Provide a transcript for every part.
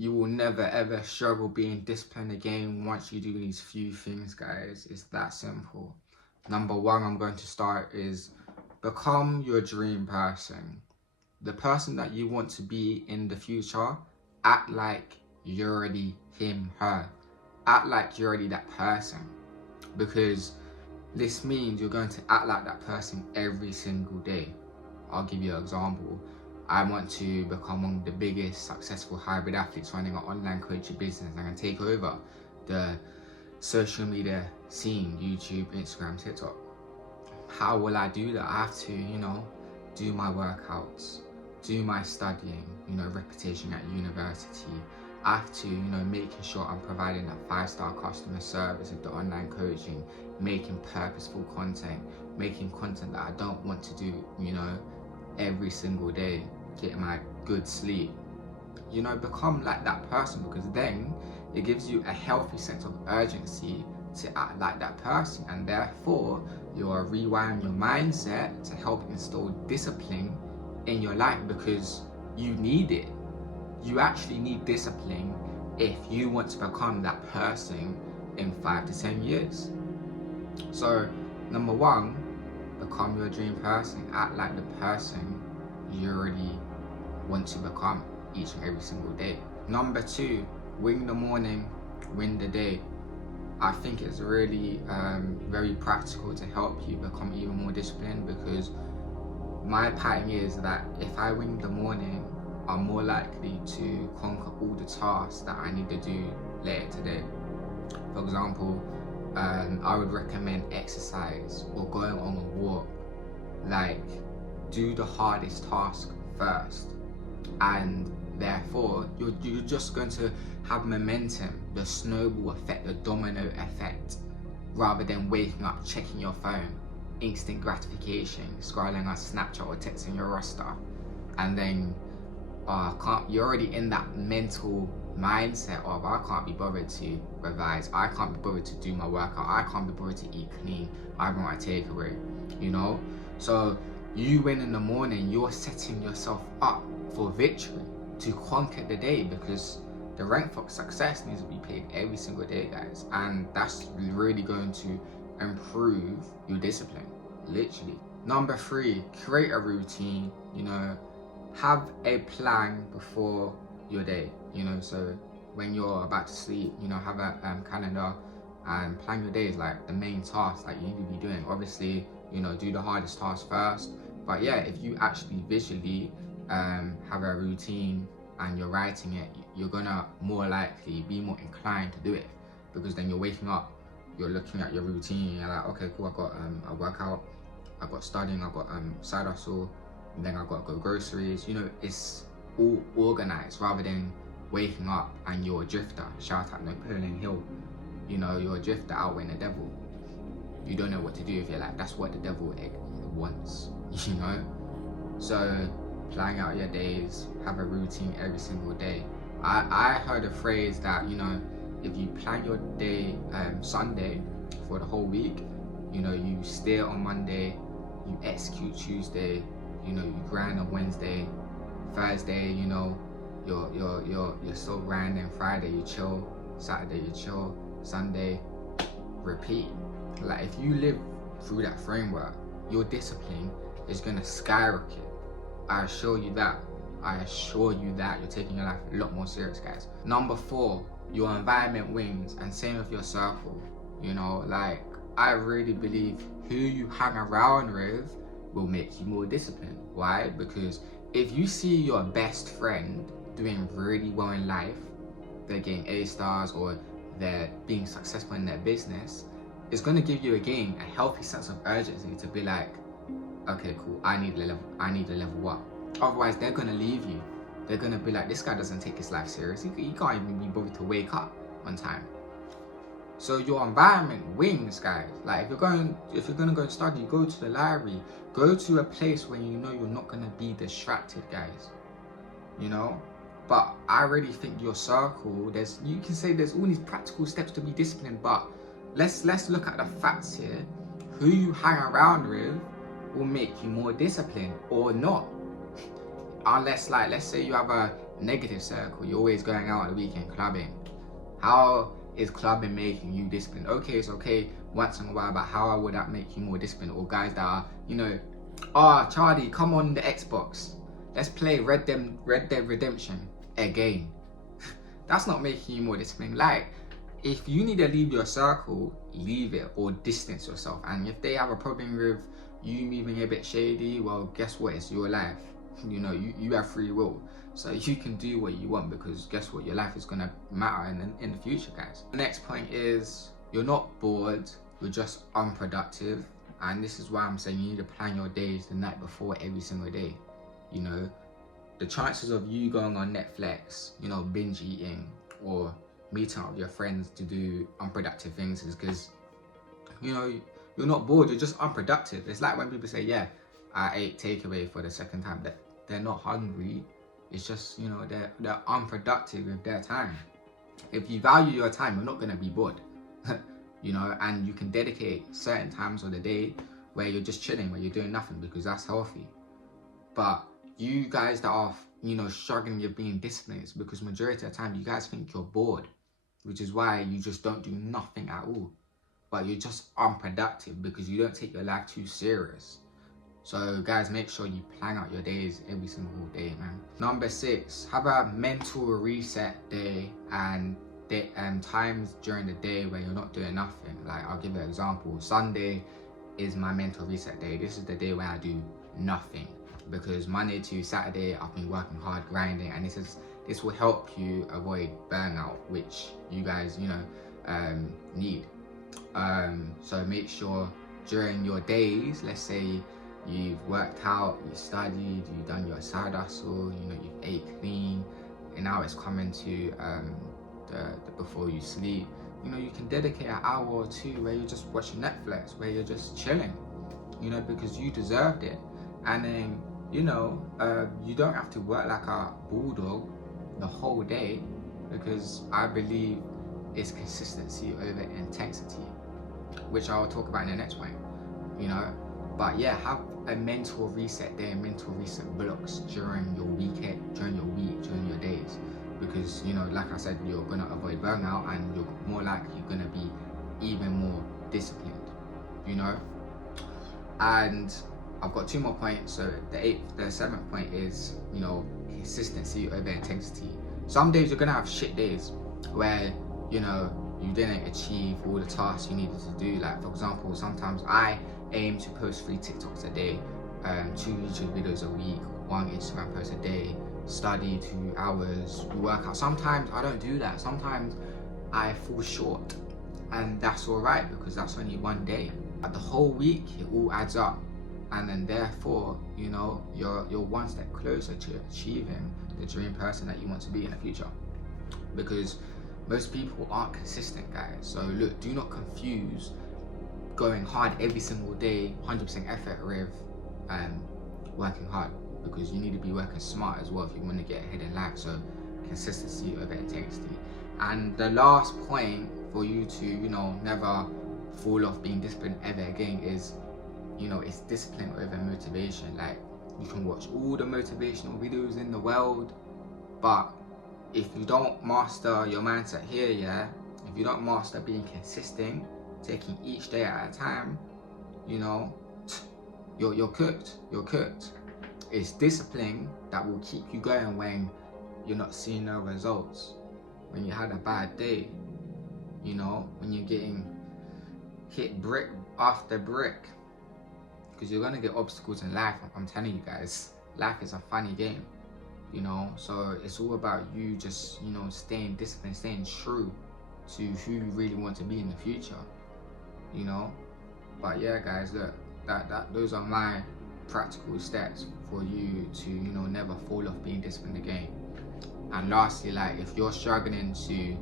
You will never ever struggle being disciplined again once you do these few things, guys. It's that simple. Number one I'm going to start is become your dream person. The person that you want to be in the future, act like you're already him, her. Act like you're already that person. Because this means you're going to act like that person every single day. I'll give you an example. I want to become one of the biggest successful hybrid athletes running an online coaching business and can take over the social media scene, YouTube, Instagram, TikTok. How will I do that? I have to, do my workouts, do my studying, repetition at university. I have to, making sure I'm providing that 5-star customer service with the online coaching, making purposeful content, making content that I don't want to do, every single day, getting my good sleep. Become like that person, because then it gives you a healthy sense of urgency to act like that person, and therefore you're rewiring your mindset to help install discipline in your life, because you need it. You actually need discipline if you want to become that person in 5 to 10 years. So number one, become your dream person. Act like the person you already want to become each and every single day. Number two, win the morning, win the day. I think it's really very practical to help you become even more disciplined, because my pattern is that if I win the morning, I'm more likely to conquer all the tasks that I need to do later today. For example, I would recommend exercise or going on a walk. Like, do the hardest task first, and therefore you're just going to have momentum, the snowball effect, the domino effect, rather than waking up, checking your phone, instant gratification, scrolling on Snapchat or texting your roster, and then you're already in that mental mindset of, I can't be bothered to revise, I can't be bothered to do my workout, I can't be bothered to eat clean, I want my takeaway, So you win in the morning, you're setting yourself up for victory, to conquer the day, because the rank for success needs to be played every single day, guys, and that's really going to improve your discipline, literally. Number three, create a routine. Have a plan before your day, so when you're about to sleep, have a calendar and plan your days, like the main tasks that you need to be doing. Obviously, do the hardest task first, but yeah, if you actually visually have a routine and you're writing it, you're gonna more likely be more inclined to do it, because then you're waking up, you're looking at your routine, you're like, okay, cool, I got a workout, I got studying, I got side hustle, and then I got to go groceries. It's all organized, rather than waking up and you're a drifter. Shout out Napoleon Hill. You're a drifter outweighing the devil. You don't know what to do with your life. That's what the devil wants. So plan out your days, have a routine every single day. I heard a phrase that if you plan your day Sunday for the whole week, you steer on Monday, you execute Tuesday, you grind on Wednesday, Thursday, you're still grinding, Friday you chill, Saturday you chill, Sunday repeat. Like, if you live through that framework, your discipline is gonna skyrocket. I assure you that. You're taking your life a lot more serious, guys. Number four, your environment wins, and same with your circle. Like, I really believe who you hang around with will make you more disciplined. Why? Because if you see your best friend doing really well in life, they're getting A stars or they're being successful in their business, it's going to give you a healthy sense of urgency to be like, okay, cool, I need a level up. Otherwise, they're going to leave you. They're going to be like, this guy doesn't take his life seriously. He can't even be bothered to wake up on time. So your environment wins, guys. Like, if you're gonna go study, go to the library, go to a place where you're not gonna be distracted, guys. But I really think your circle, you can say there's all these practical steps to be disciplined, but let's look at the facts here. Who you hang around with will make you more disciplined or not. Unless, like, let's say you have a negative circle. You're always going out on the weekend clubbing. How is clubbing making you disciplined? Okay, it's okay once in a while, but how would that make you more disciplined? Or guys that are, Charlie, come on the Xbox. Let's play Red Dead Redemption again. That's not making you more disciplined. Like, if you need to leave your circle, leave it or distance yourself. And if they have a problem with you moving a bit shady, well, guess what? It's your life. You have free will. So you can do what you want, because guess what? Your life is going to matter in the future, guys. The next point is, you're not bored, you're just unproductive. And this is why I'm saying you need to plan your days the night before every single day. The chances of you going on Netflix, binge eating or meeting up with your friends to do unproductive things is because, you're not bored, you're just unproductive. It's like when people say, yeah, I ate takeaway for the second time. That they're not hungry. It's just, they're unproductive with their time. If you value your time, you're not going to be bored. And you can dedicate certain times of the day where you're just chilling, where you're doing nothing, because that's healthy. But you guys that are, struggling with being disciplined, it's because majority of the time you guys think you're bored, which is why you just don't do nothing at all. But you're just unproductive because you don't take your life too serious. So guys, make sure you plan out your days every single day, man. Number 6, have a mental reset day and times during the day where you're not doing nothing. Like, I'll give you an example. Sunday is my mental reset day. This is the day where I do nothing, because Monday to Saturday I've been working hard, grinding, and this will help you avoid burnout, which you guys need. So make sure during your days, let's say you've worked out, you studied, you've done your side hustle, you've ate clean, and now it's coming to the before you sleep, you can dedicate an hour or two where you're just watching Netflix, where you're just chilling, because you deserved it. And then you don't have to work like a bulldog the whole day, because I believe it's consistency over intensity, which I'll talk about in the next point. But yeah, have a mental reset day, mental reset blocks during your weekend, during your week, during your days, because like I said, you're gonna avoid burnout, and you're more likely gonna be even more disciplined. And I've got 2 more points. So the 7th point is consistency over intensity. Some days you're gonna have shit days where you didn't achieve all the tasks you needed to do. Like, for example, sometimes I aim to post 3 TikToks a day, 2 YouTube videos a week, 1 Instagram post a day, study 2 hours, work out. Sometimes I don't do that. Sometimes I fall short, and that's all right, because that's only 1 day. But the whole week, it all adds up, and then therefore, you're 1 step closer to achieving the dream person that you want to be in the future. Because most people aren't consistent, guys. So look, do not confuse going hard every single day, 100% effort, with working hard, because you need to be working smart as well if you want to get ahead in life. So consistency over intensity. And the last point for you to never fall off being disciplined ever again is it's discipline over motivation. Like, you can watch all the motivational videos in the world, but if you don't master your mindset here, if you don't master being consistent, taking each day at a time, you're cooked. It's discipline that will keep you going when you're not seeing no results, when you had a bad day, when you're getting hit brick after brick, because you're gonna get obstacles in life. I'm telling you guys, life is a funny game, so it's all about you just staying disciplined, staying true to who you really want to be in the future. But yeah, guys, look, those are my practical steps for you to never fall off being disciplined again. And lastly, like, if you're struggling to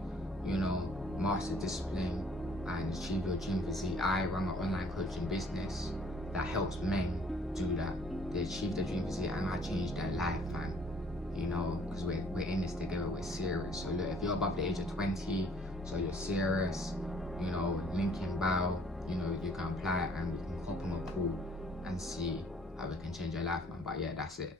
master discipline and achieve your dream physique, I run an online coaching business that helps men do that. They achieve their dream physique, and I change their life, man. Because we're in this together, we're serious. So look, if you're above the age of 20, so you're serious, link in bio, you can apply, and we can hop on a call and see how we can change your life, man. But yeah, that's it.